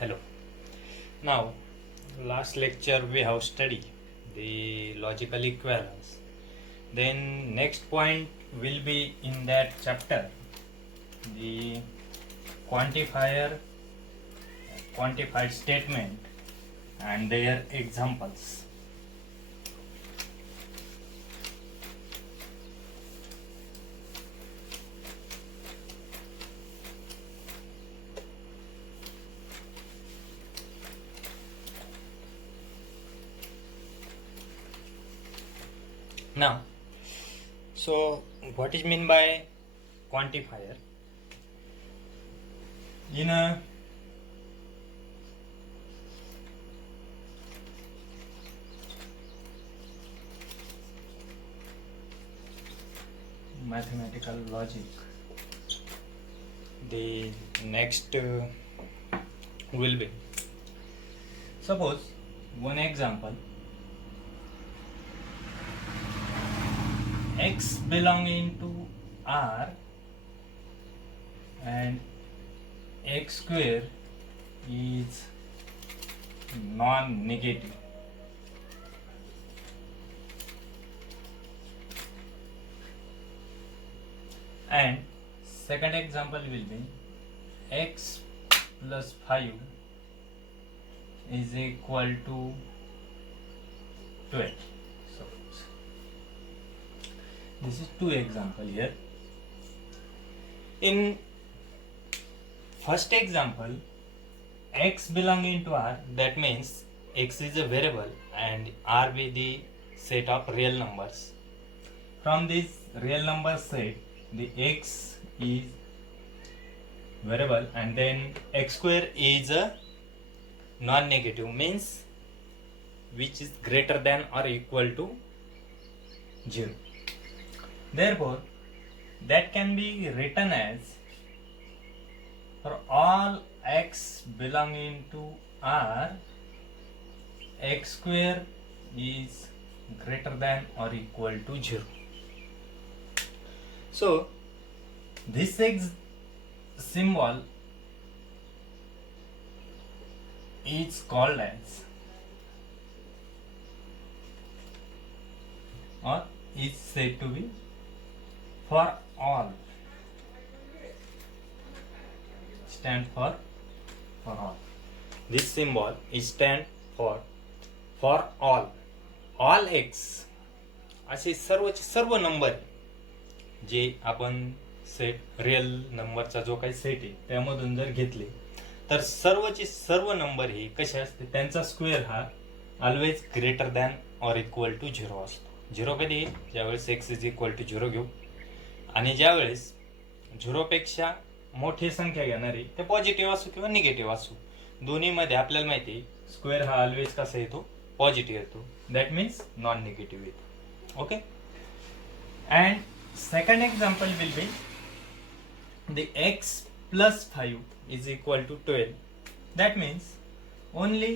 Hello. Now, last lecture we have studied the logical equivalence. Then next point will be in that chapter the quantifier, quantified statement and their examples. Now, so what is mean by quantifier? In a mathematical logic, the next will be, suppose one example, x belonging to R and x square is non-negative. And second example will be x plus 5 is equal to 12. So this is two example here. In first example, x belonging to R, that means x is a variable and R be the set of real numbers. From this real number set, the x is variable and then x square is a non-negative, means which is greater than or equal to 0. Therefore, that can be written as, for all x belonging to R, x square is greater than or equal to 0. So, this x symbol is called as, or is said to be, for all, stand for all. This symbol is stand for all x असे सर्व number जे आपण set real नंबरचा जो काही set आहे त्यामधून जर घेतले तर सर्वचे सर्व नंबर हे कसे असते, त्यांचा स्क्वेअर हा always greater than or equal to 0 असतो. 0 कधी, ज्यावेळेस x इज इक्वल टू 0 घेऊ आणि ज्यावेळेस 0 पेक्षा मोठी संख्या घेणार आहे ते पॉझिटिव्ह असो किंवा निगेटिव्ह असो, दोन्हीमध्ये आपल्याला माहिती आहे स्क्वेअर हा ऑलवेज कसा येतो, पॉझिटिव्ह येतो. दॅट मीन्स नॉन निगेटिव्ह येतो. Okay. And second example will be the x plus 5 is equal to 12. That means only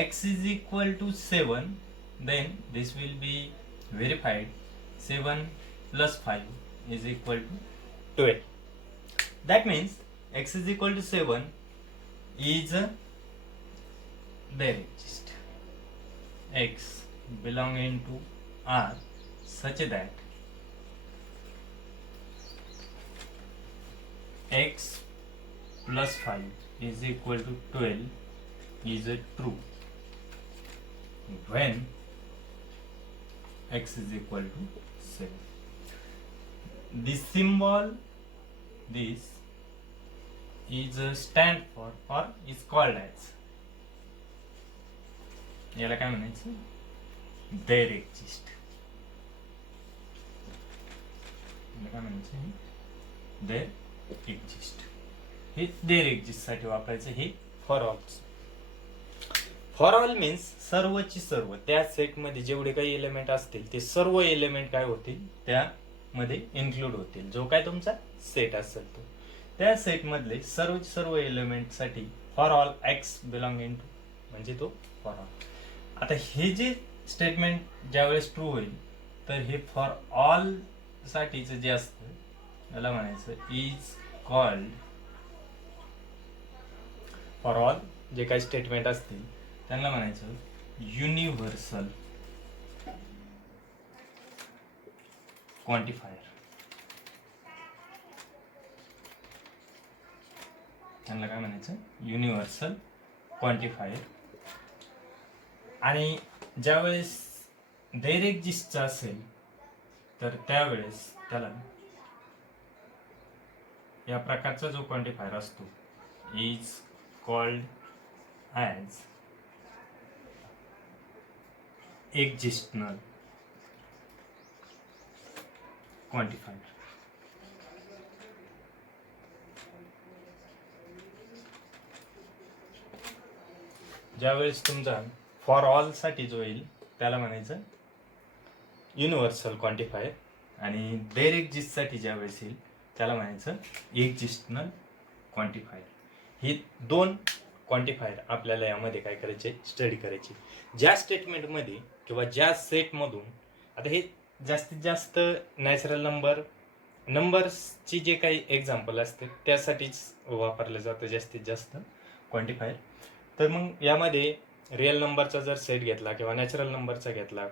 x is equal to 7, then this will be verified. 7 plus 5 is equal to 12. That means x is equal to 7 is there exist x belonging to R such that x plus 5 is equal to 12 is a true when x is equal to 7. This symbol, this is a stand for or is called as, याला काय म्हणायचं, there exist. याला काय म्हणायचं, there exist. हे देर exist साठी वापरायचं. हे for all. For all means सर्वची सर्व, त्या सेट मध्ये जेवढे काही एलिमेंट असतील ते सर्व एलिमेंट काय होतील, त्यामध्ये इन्क्लूड होतील. जो काय तुमचा सेट असेल तो, त्या सेट मधले सर्व एलिमेंट साठी for all x belonging to म्हणजे तो फॉर ऑल. आता हे जे स्टेटमेंट ज्यावेळेस ट्रू होईल तर हे फॉर ऑल साठीचं जे असतं याला म्हणायचं इज called for all जे काही स्टेटमेंट असतील त्यांना म्हणायचं युनिव्हर्सल क्वांटिफायर. त्यांना काय म्हणायचं युनिव्हर्सल क्वांटिफायर. आणि ज्यावेळेस डायरेक्ट असेल तर त्यावेळेस त्याला या प्रकारचा जो क्वांटिफायर असतो इज कॉल्ड ॲज एक्झिस्टनल क्वांटिफायर. ज्यावेळेस तुमचा फॉर ऑल साठी जो येईल त्याला म्हणायचं युनिव्हर्सल क्वांटिफायर. आणि डायरेक्ट साठी ज्यावेळेस येईल त्याला म्हणायचं एक्झिस्टनल क्वांटिफायर. ही दोन क्वांटिफायर आपल्याला यामध्ये काय करायचे स्टडी करायची. ज्या स्टेटमेंटमध्ये किंवा ज्या सेटमधून आता हे जास्तीत जास्त नॅचरल नंबर्सची जे काही एक्झाम्पल असते त्यासाठीच वापरलं जातं जास्तीत जास्त क्वांटिफायर. तर मग यामध्ये रिअल नंबरचा जर सेट घेतला किंवा नॅचरल नंबरचा घेतला,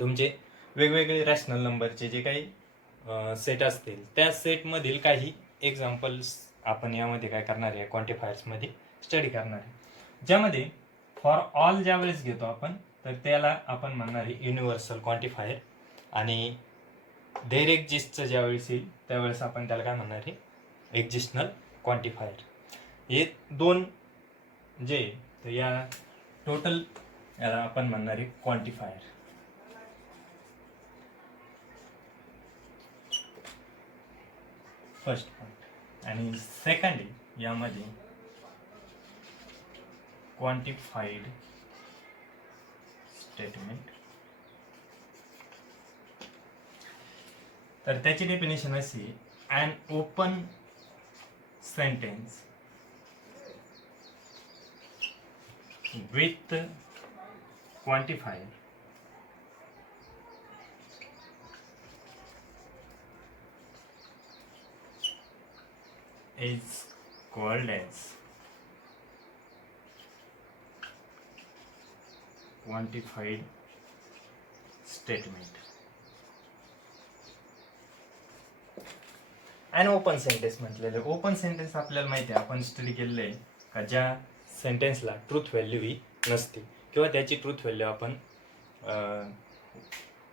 तुमचे वेगवेगळे रॅशनल नंबरचे जे काही सेट असतील त्या सेटमधील काही एक्झाम्पल्स आपण यामध्ये काय करणार आहे क्वांटिफायर्समध्ये स्टडी करणार आहे. ज्यामध्ये फॉर ऑल ज्यावेळेस घेतो आपण तर त्याला आपण म्हणणार आहे युनिव्हर्सल क्वांटिफायर. आणि डायरेक्ट ज्यावेळेस येईल त्यावेळेस आपण त्याला काय म्हणणार आहे एक्झिस्टनल क्वांटिफायर. हे दोन जे तर या टोटल याला आपण म्हणणार आहे क्वांटिफायर. First point. आणि सेकंड यामध्ये क्वांटिफाईड स्टेटमेंट. तर त्याची डेफिनेशन अशी an open sentence with quantifier is called as quantified statement. आणि ओपन सेंटेन्स म्हटलेलं. ओपन सेंटेन्स आपल्याला माहिती आहे, आपण स्टडी केलेलं आहे का ज्या सेंटेन्सला ट्रूथ व्हॅल्यू ही नसते किंवा त्याची ट्रूथ व्हॅल्यू आपण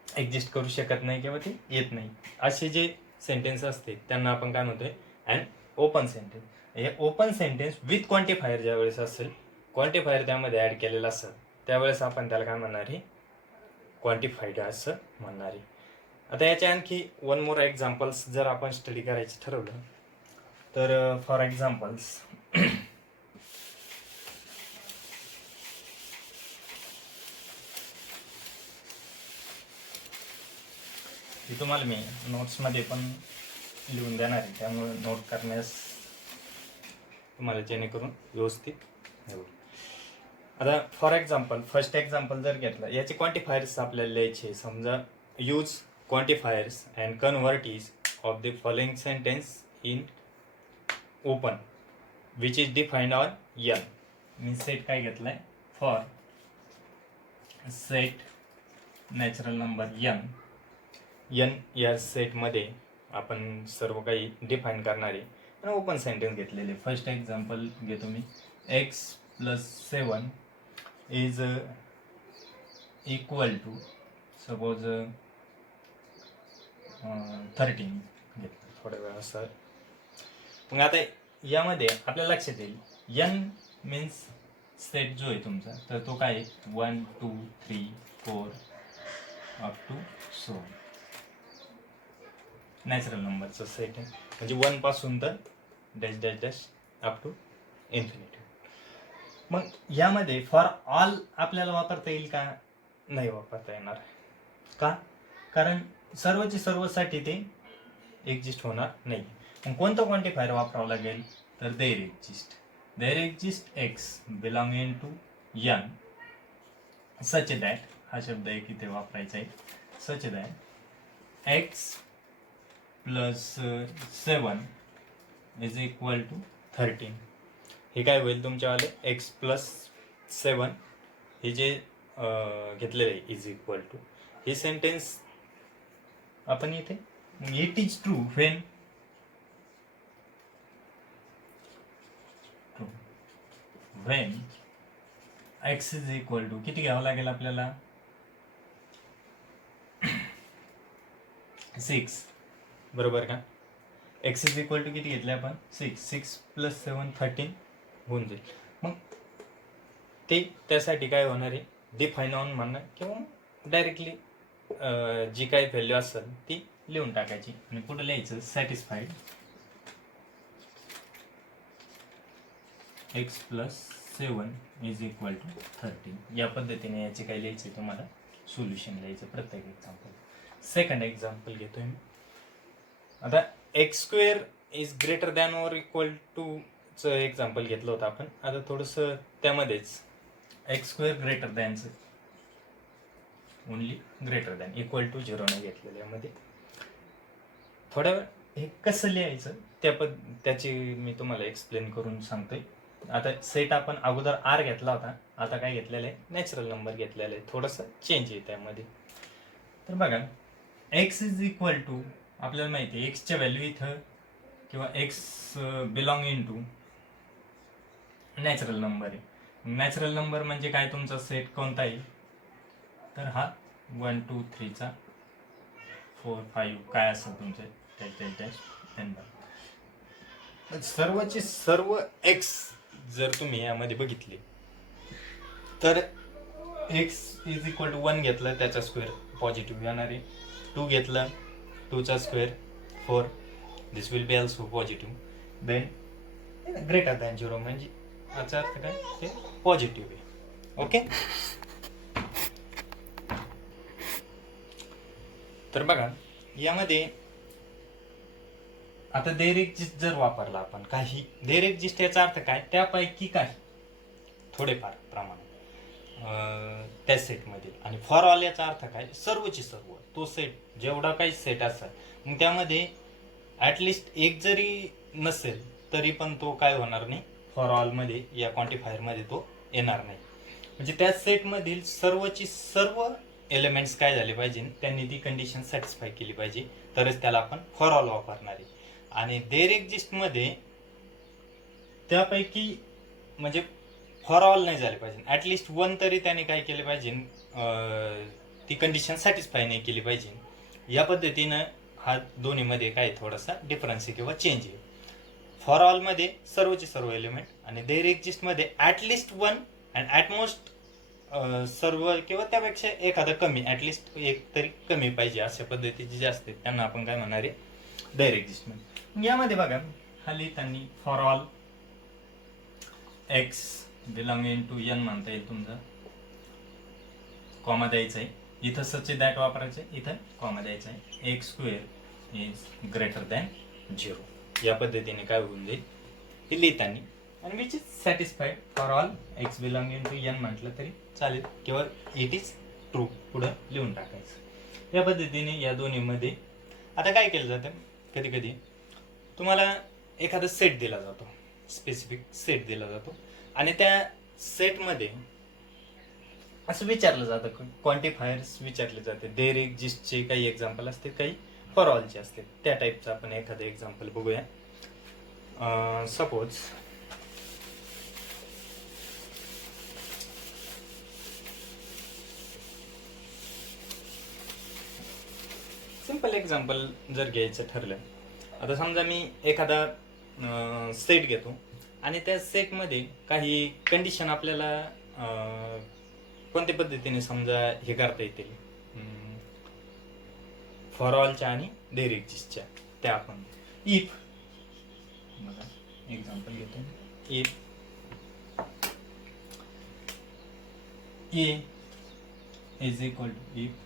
एक्झिस्ट करू शकत नाही किंवा ते येत नाही, असे जे सेंटेन्स असते त्यांना आपण काय म्हणतोय अँड ओपन सेंटेन्स. हे ओपन सेंटेन्स विथ क्वांटिफायर ज्यावेळेस असेल, क्वांटिफायर त्यामध्ये ॲड केलेलं असेल त्यावेळेस आपण त्याला काय म्हणणार आहे क्वांटिफाईड असं म्हणणार आहे. आता याच्या आणखी वन मोर एक्झाम्पल्स जर आपण स्टडी करायचं ठरवलं तर फॉर एक्झाम्पल्स हे तुम्हाला मी नोट्समध्ये पण लिहून देणार आहे, त्यामुळे नोट करण्यास तुम्हाला जेणेकरून व्यवस्थित होईल. आता फॉर एक्झाम्पल फर्स्ट एक्झाम्पल जर घेतलं, याचे क्वांटिफायर्स आपल्याला लिहायचे. समजा use quantifiers and convert is of the following sentence in open which is defined on N. मी सेट काय घेतलाय for set natural number N या सेटमध्ये आपण सर्व काही डिफाईन करणारे आणि ओपन सेंटेन्स घेतलेले. फर्स्ट एक्झाम्पल घेतो मी, x+7 is equal to suppose 13 घेतलं थोड्या वेळा सर. मग आता यामध्ये आपल्या लक्षात येईल एन मीन्स सेट जो आहे तुमचा तर तो काय 1 2 3 4 अप टू सो नॅचरल नंबरचा सेट आहे, म्हणजे 1 पासून तर dash dash dash up to infinity. मग यामध्ये फॉर ऑल आपल्याला वापरता येईल का? नाही वापरता येणार. का? कारण सर्वचे सर्वसाठी ते एक्झिस्ट होणार नाही. मग कोणतं क्वांटिफायर वापरावं लागेल तर there exist x belonging to an such that, हा शब्द एक इथे वापरायचा आहे, such that x+7 is equal to 13. हे काय होईल तुमच्यावाले एक्स प्लस 7 हे जे घेतलेलं आहे इज इक्वल टू हे सेंटेन्स आपण इथे it is true when X is equal to किती घ्यावं लागेल आपल्याला 6 बरोबर का. एक्स इज इक्वल टू किती घेतले आपण 6 प्लस 7 13 होऊन जाईल. मग ते त्यासाठी काय होणार आहे डिफाईन ऑन म्हणणं किंवा डायरेक्टली जी काही व्हॅल्यू असेल ती लिहून टाकायची आणि पुढे लिहायचं satisfied X plus 7 is equal to 13. या पद्धतीने याचे काय लिहायचे तुम्हाला सोल्युशन लिहायचं प्रत्येक एक्झाम्पल. सेकंड एक्झाम्पल घेतोय मी आता x square is greater than or equal to चं एक्झाम्पल घेतलं होतं आपण. आता थोडंसं त्यामध्येच एक्स स्क्वेअर ग्रेटर दॅनचं only greater than equal to 0 नाही घेतलेलं यामध्ये. थोड्या वेळ हे कसं लिहायचं त्याची मी तुम्हाला एक्सप्लेन करून सांगतोय. आता सेट आपण अगोदर आर घेतला होता, आता काय घेतलेलं आहे नॅचरल नंबर घेतलेला आहे, थोडंसं चेंज आहे त्यामध्ये. तर बघा एक्स इज इक्वल टू आपल्याला माहिती आहे एक्सच्या व्हॅल्यू इथं किंवा X belong in to natural number आहे. नॅचरल नंबर म्हणजे काय तुमचा सेट कोणता आहे तर हा 1 2 3चा 4 5 काय असेल तुमचे सर्वचे सर्व एक्स जर तुम्ही यामध्ये बघितले तर एक्स इज इक्वल टू 1 घेतलं त्याचा स्क्वेअर पॉझिटिव्ह येणार आहे. 2 घेतलं 2चा square 4 this will be also positive. Then greater than 0 म्हणजे याचा अर्थ काय ते पॉझिटिव्ह आहे. ओके. तर बघा यामध्ये आता देर एक्झिस्ट जर वापरला आपण काही देर एक्झिस्ट याचा अर्थ काय त्यापैकी काही थोडेफार प्रमाणात त्या सेटमध्ये. आणि फॉर ऑल याचा अर्थ काय सर्वची सर्व तो सेट जेवढा काही सेट असेल मग त्यामध्ये ॲटलिस्ट एक जरी नसेल तरी पण तो काय होणार नाही फॉर ऑलमध्ये या क्वांटिफायरमध्ये तो येणार नाही. म्हणजे त्या सेटमधील सर्वची सर्व एलिमेंट्स काय झाले पाहिजे त्यांनी ती कंडिशन सॅटिस्फाय केली पाहिजे तरच त्याला आपण फॉर ऑल वापरणार आहे. आणि देर एक्झिस्टमध्ये त्यापैकी म्हणजे फॉर ऑल नाही झाले पाहिजे ॲटलिस्ट 1 तरी त्याने काय केले पाहिजे ती कंडिशन सॅटिस्फाय नाही केली पाहिजे. या पद्धतीनं हा दोन्हीमध्ये काय थोडासा डिफरन्स आहे किंवा चेंज आहे. फॉर ऑलमध्ये सर्वचे सर्व एलिमेंट आणि देर एक्झिस्टमध्ये ॲटलिस्ट 1 अँड ॲटमोस्ट सर्व किंवा त्यापेक्षा एखादा कमी ॲटलिस्ट एक तरी कमी पाहिजे अशा पद्धतीचे जे असते त्यांना आपण काय म्हणणार आहे देर एक्झिस्टमध्ये. यामध्ये बघा हा लिहिताना for all x belonging to N म्हणता येईल तुमचा कॉमा द्यायचा आहे इथं सच दॅट वापरायचं आहे इथं कॉमा द्यायचा आहे. X square is greater than 0 या पद्धतीने काय होऊन जाईल हे लिहिताना आणि which is satisfied for all x belonging to N म्हटलं तरी चालेल किंवा इट इज ट्रू पुढं लिहून टाकायचं. या पद्धतीने या दोन्हीमध्ये आता काय केलं जातं कधी कधी तुम्हाला एखादा सेट दिला जातो स्पेसिफिक सेट दिला जातो आणि त्या सेटमध्ये असं विचारलं जातं क्वांटिफायर्स विचारले जाते. देर एक्झिस्टचे काही एक्झाम्पल असते काही फॉर ऑलचे असते. त्या टाईपचं आपण एखादं एक्झाम्पल बघूया. सपोज सिंपल एक्झाम्पल जर घ्यायचं ठरलं आता समजा मी एखादा सेट घेतो आणि त्या सेटमध्ये काही कंडिशन आपल्याला कोणत्या पद्धतीने समजा हे करता येतील फॉर ऑलच्या आणि देर एक्झिस्टच्या त्या आपण इफ बघा एक्झाम्पल घेतो if A is equal to if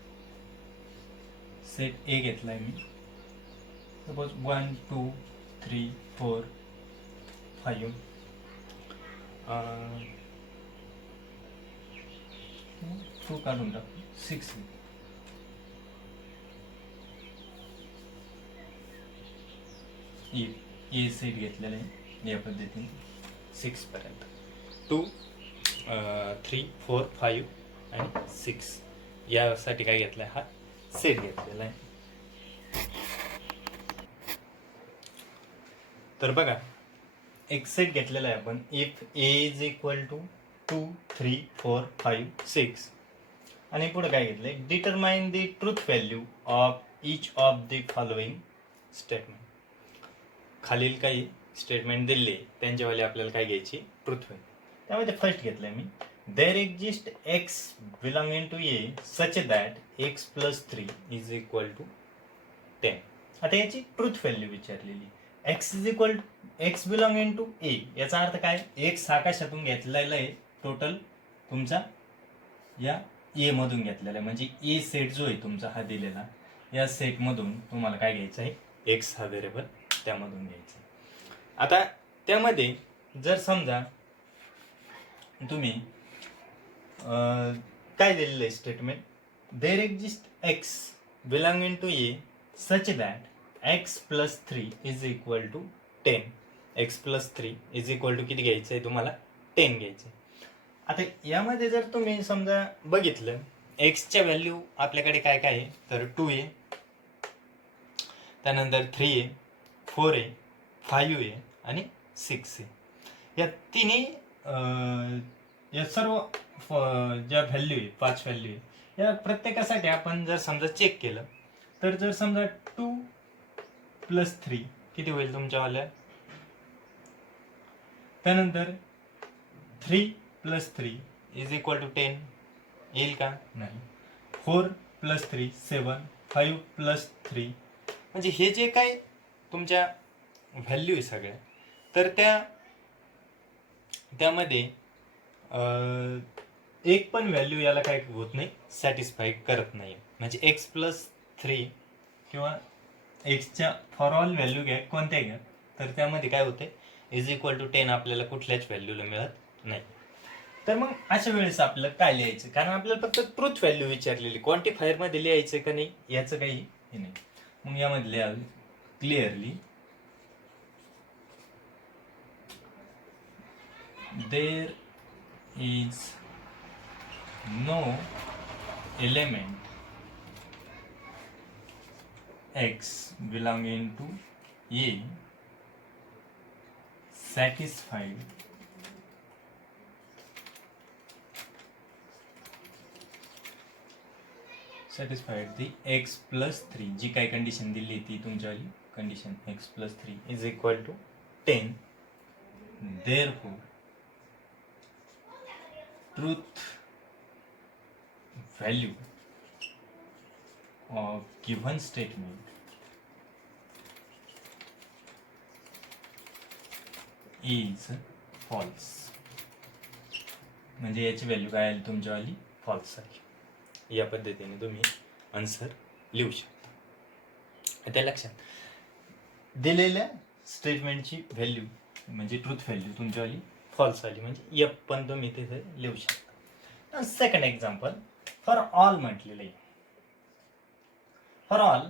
set A घेतलाय मी सपोज 1 2 3 4 5 टू काढून टाक 6 ए सेट घेतलेला आहे या पद्धतीने 6 पर्यंत 2 3 4 5 आणि 6 यासाठी काय घेतलाय हा सेट घेतलेला आहे. तर बघा एक सेट घेतलेला आहे आपण. If A is equal to 2 3 4 5 6 आणि पुढे काय घेतलंय, determine the truth value of each of the following statement. खालील काही स्टेटमेंट दिले त्यांच्यावाले आपल्याला काय घ्यायची ट्रूथ व्हॅल्यू. त्यामध्ये फर्स्ट घेतलंय मी, there exist x belonging to A such that x plus 3 is equal to 10. आता याची ट्रूथ व्हॅल्यू विचारलेली. X is equal x belonging to A, याचा अर्थ काय, एक्स हा कशातून घेतलेला आहे, टोटल तुमचा या ए मधून घेतलेला आहे. म्हणजे ए सेट जो आहे तुमचा हा दिलेला, या सेटमधून तुम्हाला काय घ्यायचं आहे, एक्स हा व्हेरिएबल त्यामधून घ्यायचा. आता त्यामध्ये जर समजा तुम्ही काय दिलेलं आहे statement, there exist x belonging to A such that x plus 3 is equal to 10. X plus 3 is equal to किती घ्यायचं आहे तुम्हाला, 10 घ्यायचं आहे. आता यामध्ये जर तुम्ही समजा बघितलं, एक्सच्या व्हॅल्यू आपल्याकडे काय काय आहे, तर 2 आहे, त्यानंतर 3 आहे, 4 आहे, 5 आहे आणि 6 आहे. या तिन्ही या सर्व ज्या व्हॅल्यू आहे, 5 व्हॅल्यू आहे, या प्रत्येकासाठी आपण जर समजा चेक केलं तर जर समजा 2 प्लस 3 किती होईल तुमच्यावाल्या, त्यानंतर 3 प्लस 3 इज इक्वल टू 10 येईल का, नाही. 4 प्लस 3 7, 5 प्लस 3, म्हणजे हे जे काय तुमच्या व्हॅल्यू आहे सगळ्या, तर त्यामध्ये एक पण व्हॅल्यू याला काय होत नाही, सॅटिस्फाय करत नाही. म्हणजे एक्स प्लस 3 किंवा एक्सच्या फॉर ऑल व्हॅल्यू घ्या, कोणत्या घ्या, तर त्यामध्ये काय होते, इज इक्वल टू 10 आपल्याला कुठल्याच व्हॅल्यूला मिळत नाही. तर मग अशा वेळेस आपल्याला काय लिहायचं, कारण आपल्याला फक्त ट्रूथ व्हॅल्यू विचारलेली, क्वांटिफायरमध्ये लिहायचं का नाही याचं काही हे नाही. मग यामध्ये लिहावी clearly, there is no element x belonging to A satisfied the x plus 3, जी काही कंडिशन दिली ती तुमच्यावाली condition, x plus 3 is equal to 10. therefore truth value of given statement is false. म्हणजे याची व्हॅल्यू काय आली तुमच्यावाली, फॉल्स आली. या पद्धतीने तुम्ही आन्सर लिहू शकता. त्या लक्षात दिलेल्या स्टेटमेंटची व्हॅल्यू म्हणजे ट्रूथ व्हॅल्यू तुमच्यावाली फॉल्स आली, म्हणजे एफ पण तुम्ही तिथे लिहू शकता. सेकंड एक्झाम्पल, फॉर ऑल म्हटलेलं आहे. For all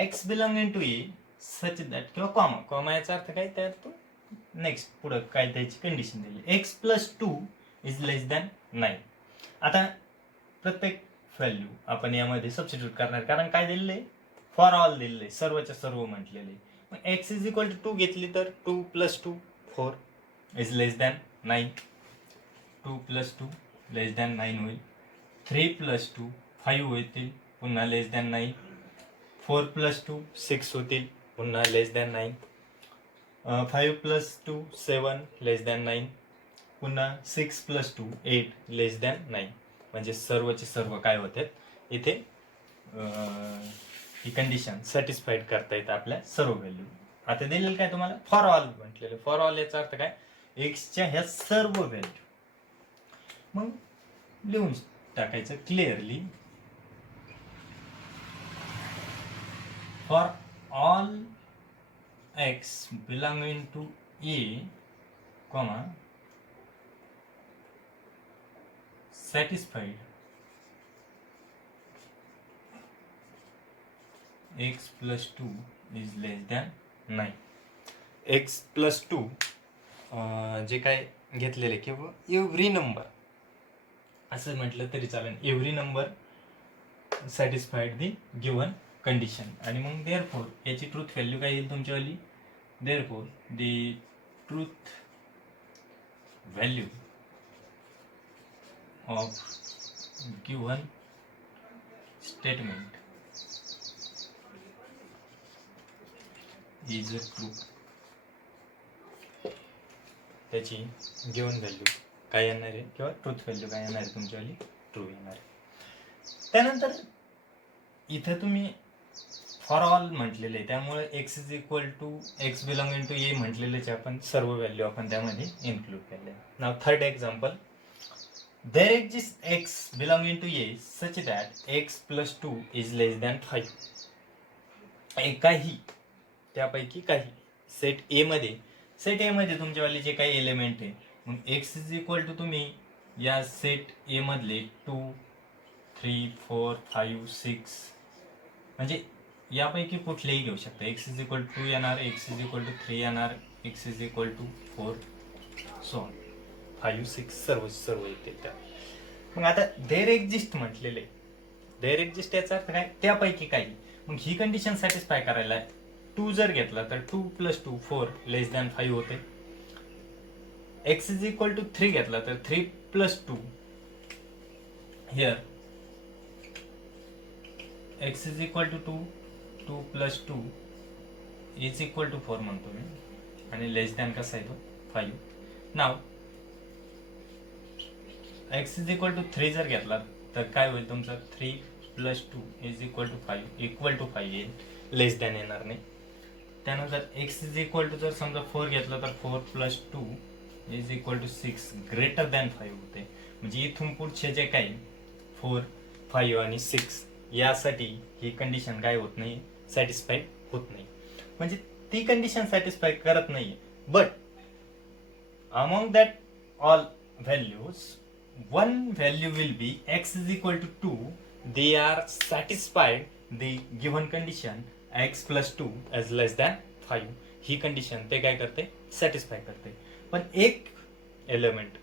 x belonging to A such that, किंवा कॉमा, कॉमा याचा अर्थ काय, त्यात तो नेक्स्ट पुढं काय त्याची कंडिशन दिली, x plus 2 is less than 9. आता प्रत्येक व्हॅल्यू आपण यामध्ये सबस्टिट्यूट करणार, कारण काय दिलेलं आहे, फॉर ऑल दिलेलं आहे, सर्वच्या सर्व म्हटलेलं आहे. मग एक्स इज इक्वल टू 2 घेतली तर 2 plus 2 4 is less than 9. 2 plus 2 less than 9 होईल. 3 प्लस 2 5 होतील, पुन्हा लेस दॅन 9. 4 प्लस 2 6 होतील, पुन्हा लेस दॅन 9. 5 प्लस 2 7 लेस दॅन 9, पुन्हा 6 प्लस 2 8 लेस दॅन 9. म्हणजे सर्वचे सर्व काय होतात इथे, ही कंडिशन सॅटिस्फाईड करता येतं आपल्या सर्व व्हॅल्यू. आता दिलेलं काय तुम्हाला, फॉर ऑल म्हटलेलं. फॉर ऑल याचा अर्थ काय, एक्सच्या ह्या सर्व व्हॅल्यू. मग लिहून टाकायचं clearly, for all x belonging to A comma satisfied x plus 2 is less than 9. x plus 2 जे काय घेतलेले किंवा एव्हरी नंबर असं म्हटलं तरी चालेल, every number satisfied the given condition. आणि मग देअरफोर याची ट्रूथ व्हॅल्यू काय येईल तुमच्यावाली, therefore the truth value of given statement is true. त्याची गिव्हन व्हॅल्यू काय येणार आहे किंवा ट्रूथ व्हॅल्यू काय येणार आहे तुमच्यावाली, ट्रू येणार आहे. त्यानंतर इथं तुम्ही फॉर ऑल म्हटलेले आहे, त्यामुळे x is equal to x belonging to A म्हटलेलेच आपण सर्व व्हॅल्यू आपण त्यामध्ये इन्क्लूड केले. नाव third example, there exist x belonging to A such that x plus 2 is less than 5. काही त्यापैकी काही सेट ए मध्ये तुमच्यावाले जे काही एलिमेंट आहे, मग एक्स इज इक्वल टू तुम्ही या सेट ए मधले 2, 3, 4, 5, 6 म्हणजे यापैकी कुठलेही घेऊ शकता. एक्स इज इक्वल टू येणार, एक्स इज इक्वल टू 3 येणार, x is equal to 4, so 5, 6 सर्व येते त्या. मग आता देअर एक्झिस्ट म्हटलेले, देअर एक्झिस्ट याचा अर्थ काय, त्यापैकी काही. मग ही कंडिशन सॅटिस्फाय करायला 2 जर घेतला तर 2 + 2 4 लेस दॅन 5 होते. एक्स इज इक्वल टू 3 घेतला तर 3 + 2 here x is equal to 2, 2 + 2 is equal to 4 म्हणतो मी, आणि लेस दॅन कसा आहे तो 5. नाव एक्स इज इक्वल टू 3 जर घेतला तर काय होईल तुमचा, 3 + 2 is equal to 5 equal to 5 येईल, लेस दॅन येणार नाही. त्यानंतर एक्स इज इक्वल टू जर समजा 4 घेतला तर 4 + 2 is equal to 6 greater than 5 होते. म्हणजे इथून पुढचे जे काही 4, 5 आणि 6 यासाठी ही कंडिशन काय होत नाही, सॅटिस्फाय होत नाही. म्हणजे ती कंडिशन सॅटिस्फाय करत नाही. But among that all values one value will be x is equal to 2, they are satisfied the given condition x plus 2 as less than 5. He condition ते काय करते, सॅटिस्फाय करते. पण एक एलिमेंट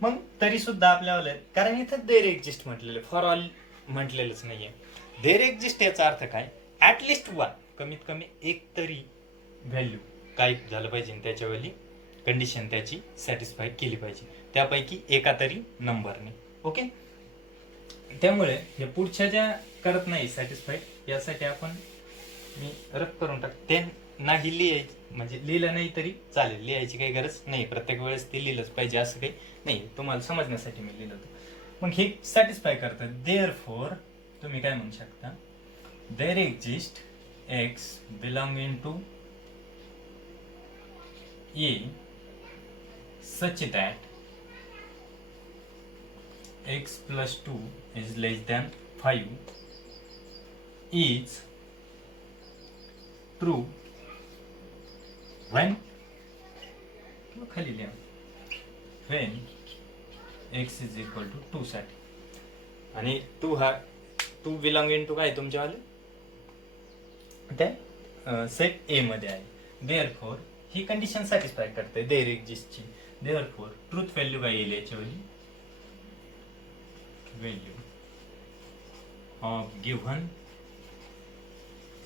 मग तरी सुद्धा आपल्याला, कारण इथं देअर एक्झिस्ट म्हटलेलं, फॉर ऑल म्हटलेलंच नाहीये. देअर एक्झिस्ट याचा अर्थ काय, ऍटलिस्ट वन, कमीत कमी एक तरी व्हॅल्यू काय झालं पाहिजे, त्याच्या वेळी कंडिशन त्याची सॅटिस्फाय केली पाहिजे, त्यापैकी एका तरी नंबरने. ओके, त्यामुळे हे पुढच्या ज्या करत नाही सॅटिस्फाय, यासाठी आपण मी रद्द करून टाक, ते नाही लिहायची, म्हणजे लिहिलं नाही तरी चालेल, लिहायची काही गरज नाही, प्रत्येक वेळेस ते लिहिलंच पाहिजे असं काही नाही, तुम्हाला समजण्यासाठी मी लिहिलं होतं. मग हे सॅटिस्फाय करतं. देअरफॉर तुम्ही काय म्हणू शकता, there exist x belonging to A such that x plus 2 is less than 5 is true when खाली लिहा, when x is equal to 2 साठी. आणि 2 हा 2 बिलॉंगिंग टू काय तुमच्यावाले त्या सेट ए मध्ये आहे. देअरफॉर ही कंडिशन सॅटिस्फाय करते देअर एक्झिस्टची. देअरफॉर ट्रूथ व्हॅल्यू काय येईल याच्यावरती, value of given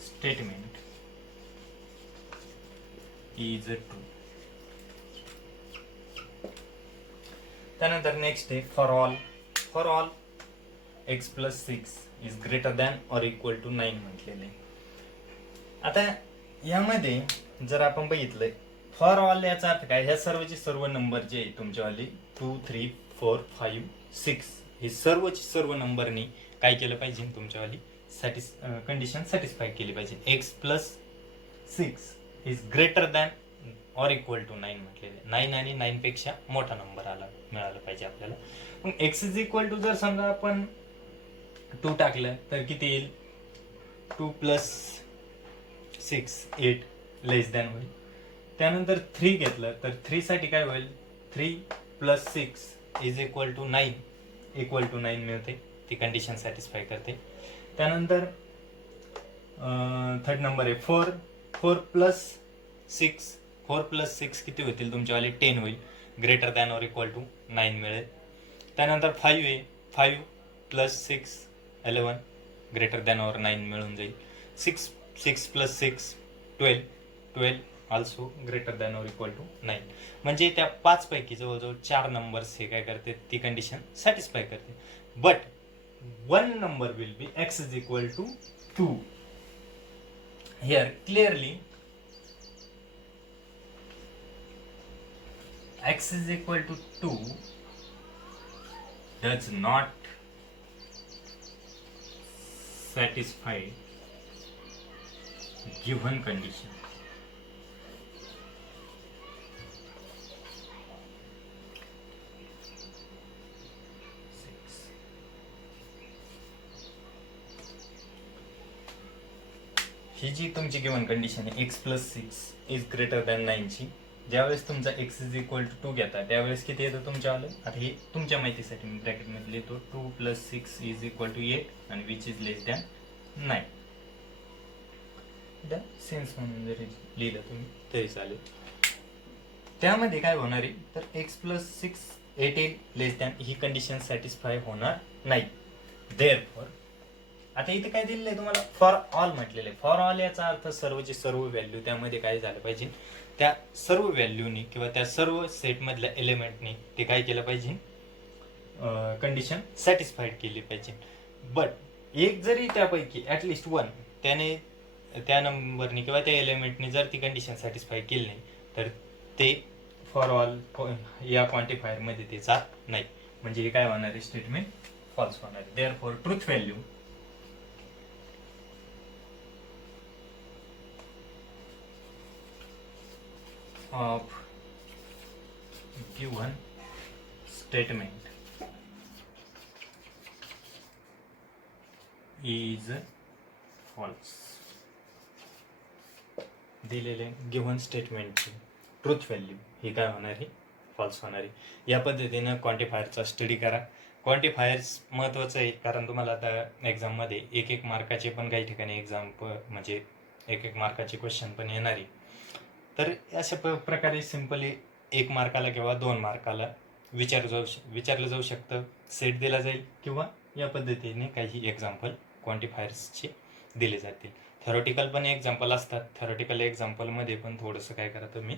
statement is true. त्यानंतर नेक्स्ट आहे for all. For all x + 6 is greater than or equal to 9 म्हटलेले. आता यामध्ये जर आपण बघितलंय फॉर ऑल याचा अर्थ काय, ह्या सर्वचे सर्व नंबर जे आहे तुमच्यावाली 2, 3, 4, 5, 6 हे सर्वचे सर्व नंबरनी काय केलं पाहिजे, तुमच्यावाली कंडिशन सॅटिस्फाय केली पाहिजे. x + 6 is greater than or equal to 9 म्हटलेले. 9 आणि 9 पेक्षा मोठा नंबर मिळाला पाहिजे आपल्याला. मग x इज इक्वल टू जर समजा आपण 2 टाकलं तर किती येईल, 2 + 6 8 लेस दॅन होईल. त्यानंतर 3 घेतलं तर 3 साठी काय होईल, 3 + 6 is equal to 9 equal to 9 मिळते, ती कंडिशन सॅटिस्फाय करते. त्यानंतर थर्ड नंबर आहे 4 + 6 4 + 6 किती होतील तुमच्यावाले 10 होईल, greater than or equal to 9 मिळेल. त्यानंतर 5 आहे, 5 + 6 11, ग्रेटर दॅन ऑर 9 मिळून जाईल. 6 + 6 12, 12 also greater than or equal to 9. म्हणजे त्या 5 पैकी जवळजवळ 4 नंबर्स हे काय करते, ती कंडिशन सॅटिस्फाय करते. But 1 number will be x is equal to 2. Here clearly x is equal to 2 does not satisfy given condition. ही जी तुमची गिवन कंडिशन आहे x + 6 इज ग्रेटर दॅन 9 ची, ज्यावेळेस तुमचा x इज इक्वल टू 2 घेता त्यावेळेस किती येतं तुमच्यावालं. आता हे तुमच्या माहितीसाठी मी ब्रॅकेटमध्ये लिहितो 2 + 6 इज इक्वल टू 8 आणि which is less than 9. The sense म्हणून जरी लिहिलं तुम्ही तरी चालेल. त्यामध्ये काय होणार आहे तर x + 6 8 येईल, लेस दॅन ही कंडिशन सॅटिस्फाय होणार नाही. देअरफॉर आता इथे काय दिलेलं आहे तुम्हाला, फॉर ऑल म्हटलेलं आहे. फॉर ऑल याचा अर्थ सर्वची सर्व व्हॅल्यू, त्यामध्ये काय झालं पाहिजे, त्या सर्व व्हॅल्यूनी किंवा त्या सर्व सेटमधल्या एलिमेंटनी ते काय केलं पाहिजे, कंडिशन सॅटिस्फाईड केली पाहिजे. बट एक जरी त्यापैकी ॲटलिस्ट 1 त्याने त्या नंबरनी किंवा त्या एलिमेंटनी जर ती कंडिशन सॅटिस्फाय केली नाही तर ते फॉर ऑल या क्वांटिफायरमध्ये ते जात नाही. म्हणजे हे काय होणार आहे, स्टेटमेंट फॉल्स होणार आहे. Therefore truth value of given statement is false. दिलेले गिव्हन स्टेटमेंटची ट्रूथ व्हॅल्यू ही काय होणार आहे, फॉल्स होणार आहे. या पद्धतीनं क्वांटिफायरचा स्टडी करा. क्वांटिफायर्स महत्त्वाचं आहे कारण तुम्हाला आता एक्झाममध्ये 1-1 मार्काचे पण काही ठिकाणी म्हणजे 1-1 मार्काचे क्वेश्चन पण येणार आहे. तर अशा प्रकारे सिंपली 1 मार्काला किंवा 2 मार्काला विचारलं जाऊ शकतं, सेट दिला जाईल किंवा या पद्धतीने काही एक्झाम्पल क्वांटिफायर्सचे दिले जातील. थेरॉटिकल पण एक्झाम्पल असतात. थेरॉटिकल एक्झाम्पलमध्ये पण थोडंसं काय करा तुम्ही